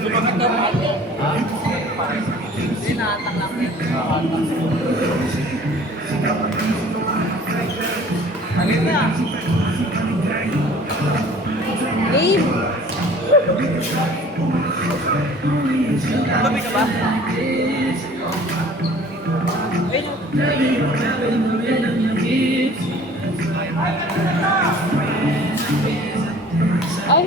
Sumagot na rin ako. Sinatak lang yan. Halin na. Babe! Babi ka ba? Ay!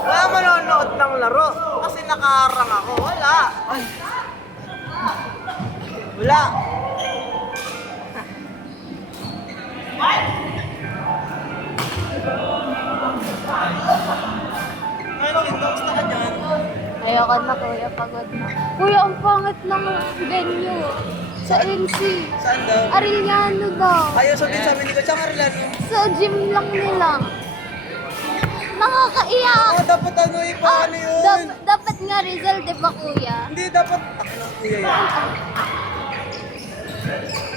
Wala manonood ng laro. Kasi nakaharang ako. Wala. Ay. Wala. Ano, inbox na ka dyan? Ayoko na kuya, pagod na. Kuya, ang pangit ng venue. Sa NC. Saan daw? Arellano daw. Ayaw sabihin sa amin ni Kuya Arlano. Sa gym lang nila. Nakakaiyak. Dapat ano ipaano yun? Dapat nga Rizal, di ba kuya? Hindi, dapat... Ano, kuya yan?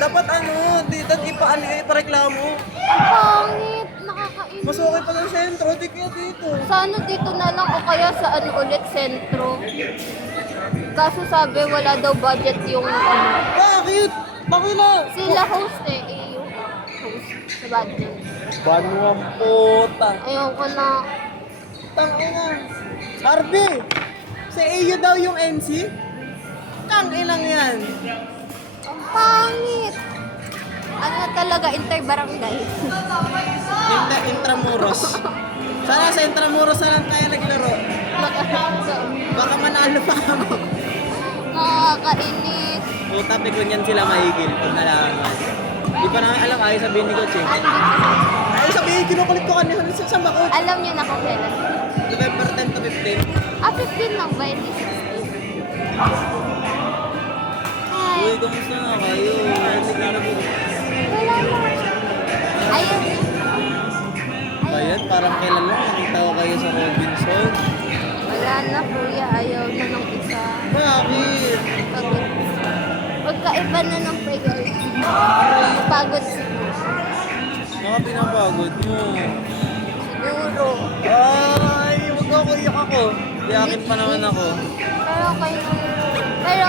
Dapat ano, dapat ipaano yun, ipareklamo. Ang pangit. Nakakainis. Mas okay pa ng sentro, di kaya dito. Sa ano dito na lang o kaya sa ano ulit, sentro. Kaso sabi wala daw budget yung ano. Bakit? Bakit na? Sila host yung host sa budget. Bano ang puta. Ayoko na. Tangina. Arby! Sa iyo daw yung NC? Tanginang yan. Ang pangit. Ano talaga, inter-barangay. Intramuros. Sana sa Intramuros na lang tayo naglaro. Baka manalo pa kami. Nakakainis. Puta, bigyan yan sila mahigil pag nalaman. Di pa namin alam, ayaw sabihin ni Coach eh. Ayaw sabihin, kinukulit ko kanina sa makot. Alam niyo na kung kailan. November 10 to 15. 15 lang ba? Hindi 16. Hi. Uy, kamusta na kayo? Sige na po. Wala na. Ayun. Bayan, parang kailan lang nakita ko kayo sa Robinson. Wala na kuya. Ayaw na ng isa. Bakit? Pagod. Pagkaiba na ng priority. Pagod siguro. Mga pinapagod mo. Siguro. Ay, wag ako, iyak ako. Iyakin pa naman ako. Pero okay na. Pero,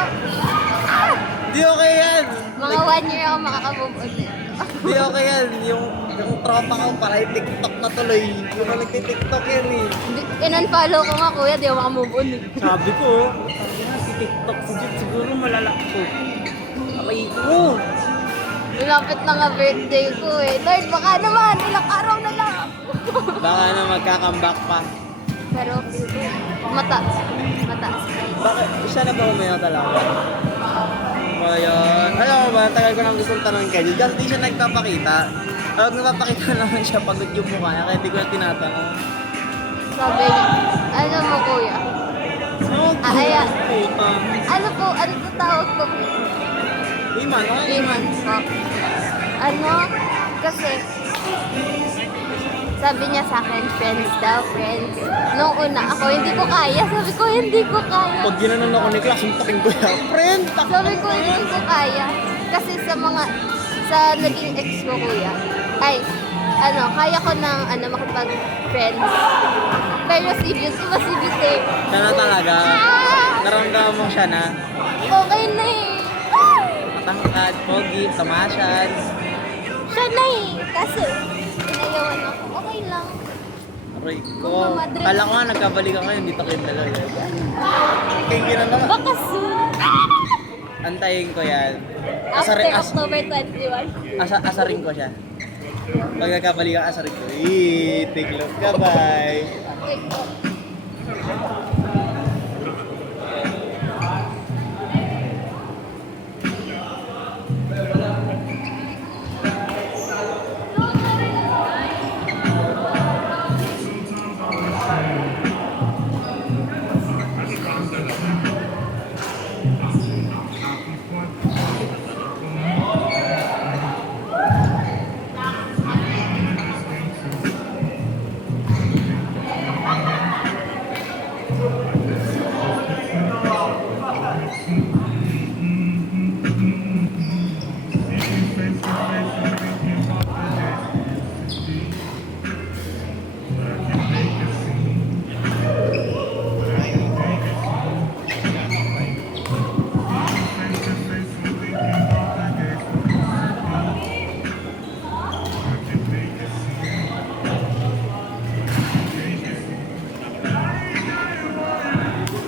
Di okay yan. mga 1 year ako makaka-move on nito. Di okay yan. Yung tropa ko para TikTok na tuloy. Yung nagtitiktok yan eh. In-unfollow ko nga kuya, di ako makamove on eh. Sabi ko, si TikTok si Jit siguro malalak ko. Aray ko. Malapit na nga birthday ko eh. Lord, baka naman, ilang araw na lang. Baka na magkakambak pa. Pero, mataas. Mataas. Bakit? Siya na ba umayaw talaga? Ayan. Alam mo ba, tagal ko nang gustong tanongin kayo. Diyan di siya nagpapakita. Pag nagpapakita naman siya, pagod yung mukha niya, kaya hindi ko na tinatanong. Sabi niya, ano mo kuya? Ayan. Puta. Ano po, ano po tawag ko? Iman, ano Iman po. Ano? Kasi, sabi niya sa akin, friends daw, friends. Nung una ako, hindi ko kaya. Sabi ko, hindi ko kaya. Pag ginanon ako ni Class, suntakin ko yan. Friend! Sabi ko, hindi ko kaya. Kasi sa naging ex ko, kuya, ay, kaya ko ng, makipag-friends. Pero si Beauty, iba si Beauty. Siya na talaga. Naramdaman mo siya na. Okay na eh. Matangkad, pogi, tamasyad. Siya na eh. Kaso, Aray ko. Madrid. Kala ko nga nagkabalikan kayo, dito kayo dalawa. Kaya na naman. Baka soon. Antayin ko yan. After October 21. Asarin ko siya. Pag nagkabalikan, asarin ko. Take love ka, bye. Okay po.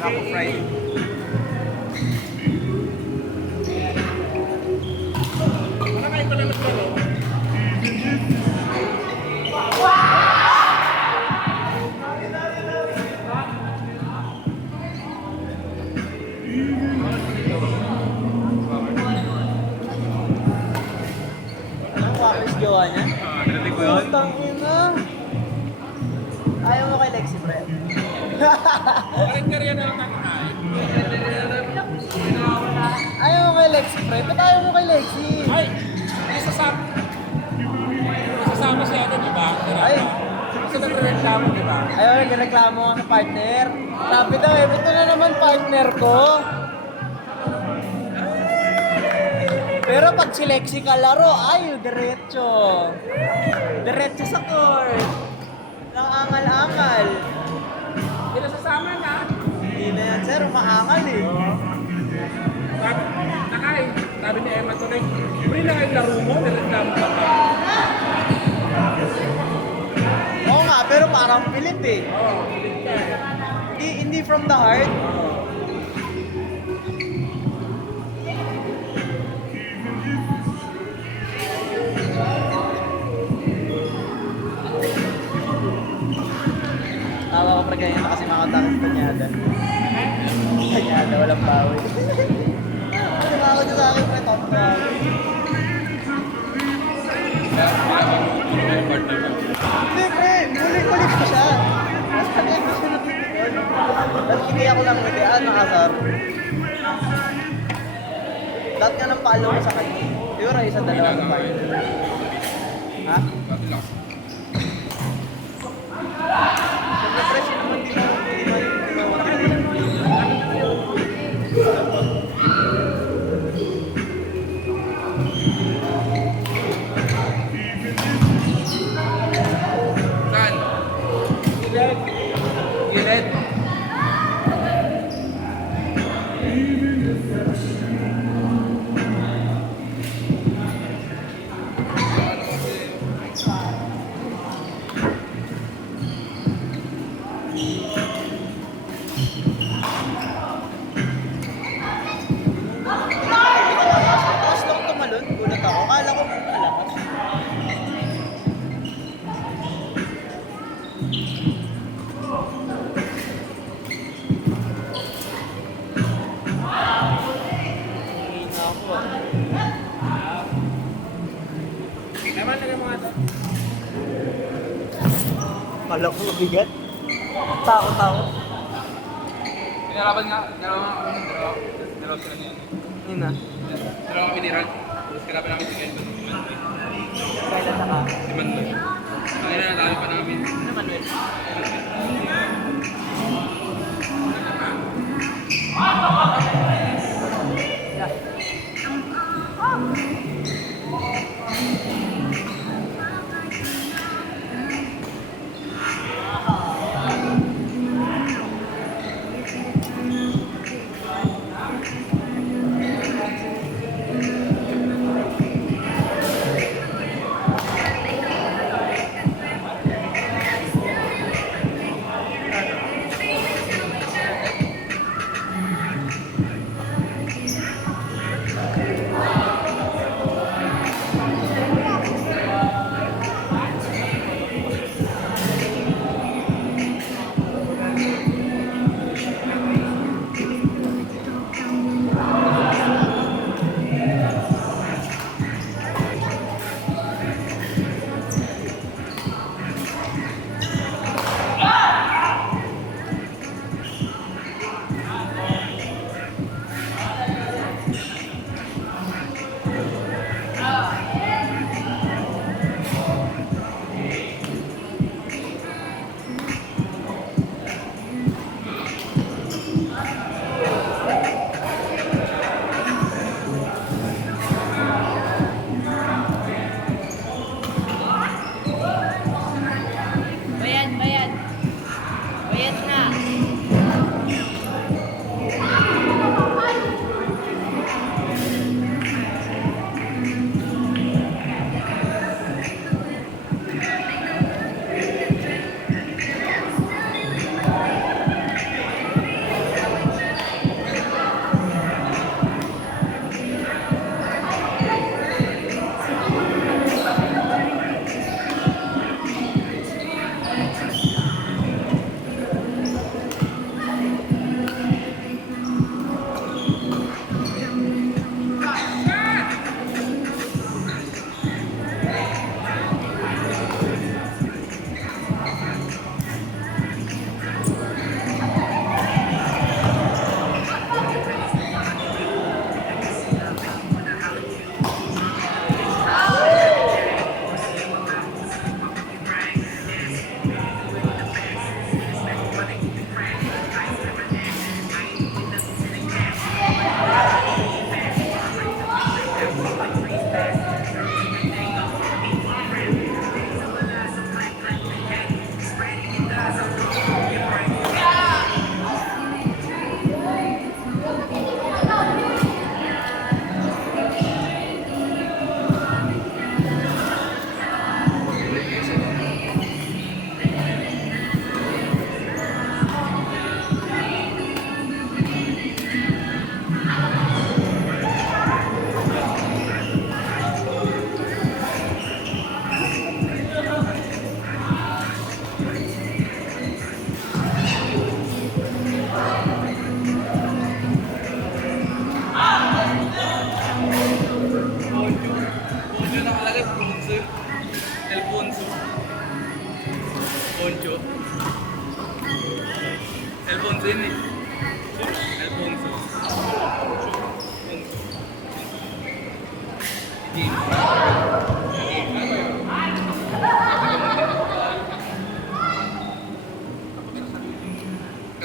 Ako Friday. Anong wakis gawa niya? Narinig ko yun? Putang ina. Ayaw mo kay Lexi, pre. Karya na lang nakakain. Ayaw mo kay Lexi, pre. Ba't ayaw mo kay Lexi? Ay! Isasama siya ito, di ba? Ay! Kasi nagre-reklamo, di ba? Ayaw, nagreklamo ka sa partner. Sabi daw eh, ito na naman partner ko. Pero pag si Lexi kalaro, ay, diretso. Diretso sa court. Nangangal-angal. Hindi na sasama na. Hindi na yan, sir. Maangal eh. Nakay, sabi ni Emma Turing, bili na kayo laro mo, nireklamo ka pa. Oo nga, pero parang pilit eh. Oo, pilit ka eh. Hindi from the heart. Tawa ko pre ganyan kasi makatakot kanyada. Kanyada, walang bawi. Tawa ko sa akin pre, top na. Hindi pre, kulit ko siya. Mas kanya ko siya napitikon. Tapos hindi ako lang pwede, nakasar. Lahat nga ng follow ko sa kanya. Siguro isa dalawa na pa. Ha? Siyempre pre, sino man di mo Saan? Gilid. Tapos lang tumalon, gulat ako. Kala ko malakas. Hina ako ah. Naman, lagay mo nga ito. Kala ko mabigat. Takot. Pinalaban nga, dalawa kami ng dalawa. Dalawa sila niyan. Yun na. Dalawa kami ni Rod. Tapos kalaban namin si Kento. Kailan na ka? Si Manuel. Ang ina, natalo pa namin. Naman yun. Alfonso. Poncho. Alfonso yun eh. Alfonso. Poncho. Poncho. James.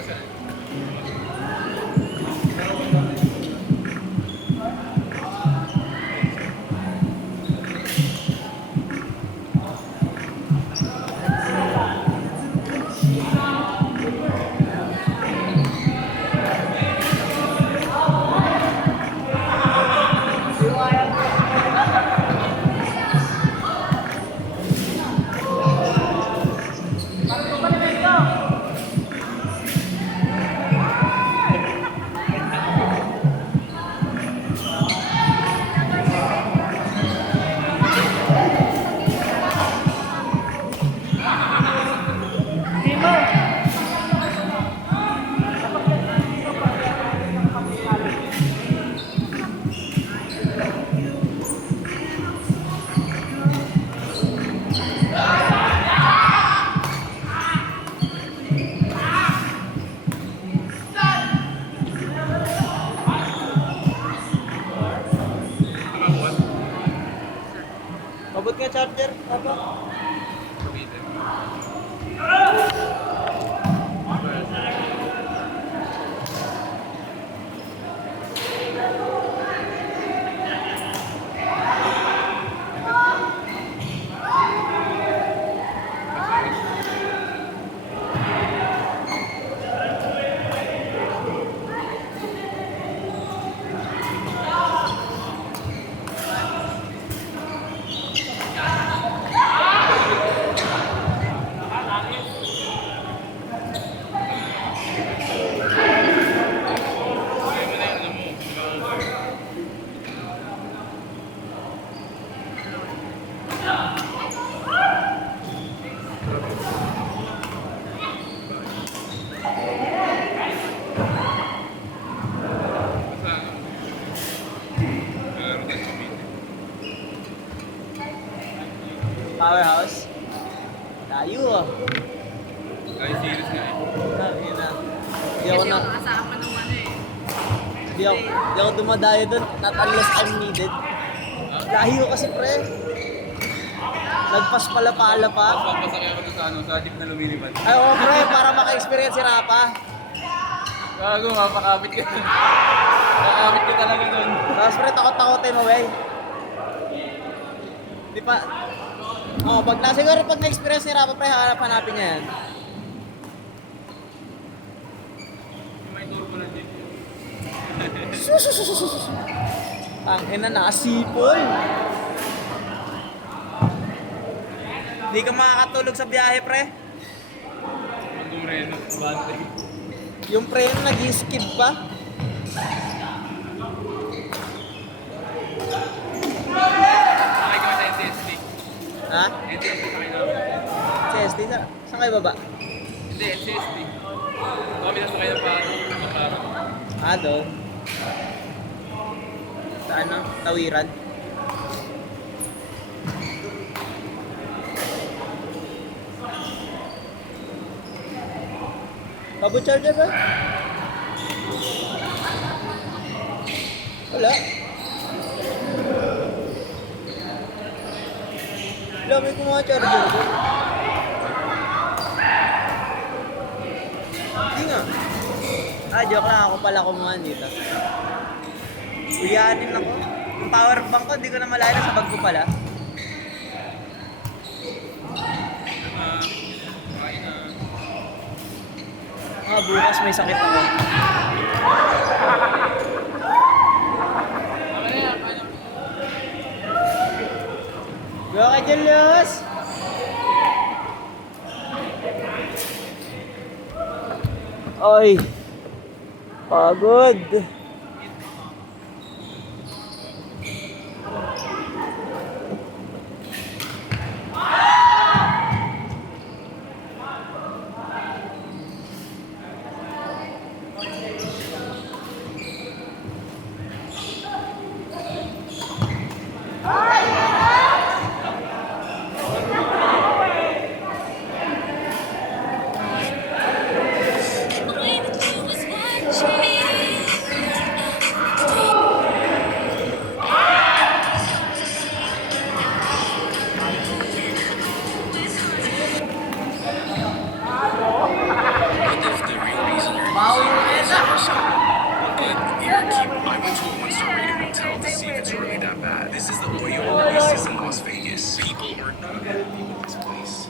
Kasi nakabuhat. Abot nga charger. Apa? Cavite. Kaya mo na yun, alam mo. Basta, nalaro tayo sa Cavite. Powerhouse. Tayo ah. Ay, serious nga eh. Sabi na. Hindi ako na... Kasama nung ano eh. Di ako dumadayo doon. Not unless I'm needed. Layo kasi pre. Nagpas pala pa. Papasakay ako doon sa ano, sa jeep na lumilipad. Ay oo pre, para maka-experience si Rapa. Gago, mapakapit ka. Makakapit ka talaga doon. Tapos pre, takot-takotin mo wey. Di pa... Oh, siguro pag na-experience ni Rapa pre, hanapin niya yan. May turbo na jeep. Ang ina nakasipol. Hindi ka makakatulog sa biyahe pre. Magong reno, bante. Yung preno nag-skip pa. Sakay kami sa NTSD. Ha? NTSD sakay namin. CSD? Saan kayo baba? Hindi, NTSD. Kami nasakay ng paro. Ah, doon. Sa ano? Tawiran. Pabot charger ba? Wala. Wala, may kumuha charger ko. Hindi nga. Ah, joke lang. Ako pala kumuha dito. Uyanin ako. Yung power bank ko, hindi ko na malaya na sa bag ko pala. Kain na. Ah, bukas may sakit ako. Tama na yan, ano? Go kay Julius! Oy! Pagod! I went to a one-star rated hotel to see if it's really that bad. This is the Oyo Oasis in Las Vegas. People are not happy with this place.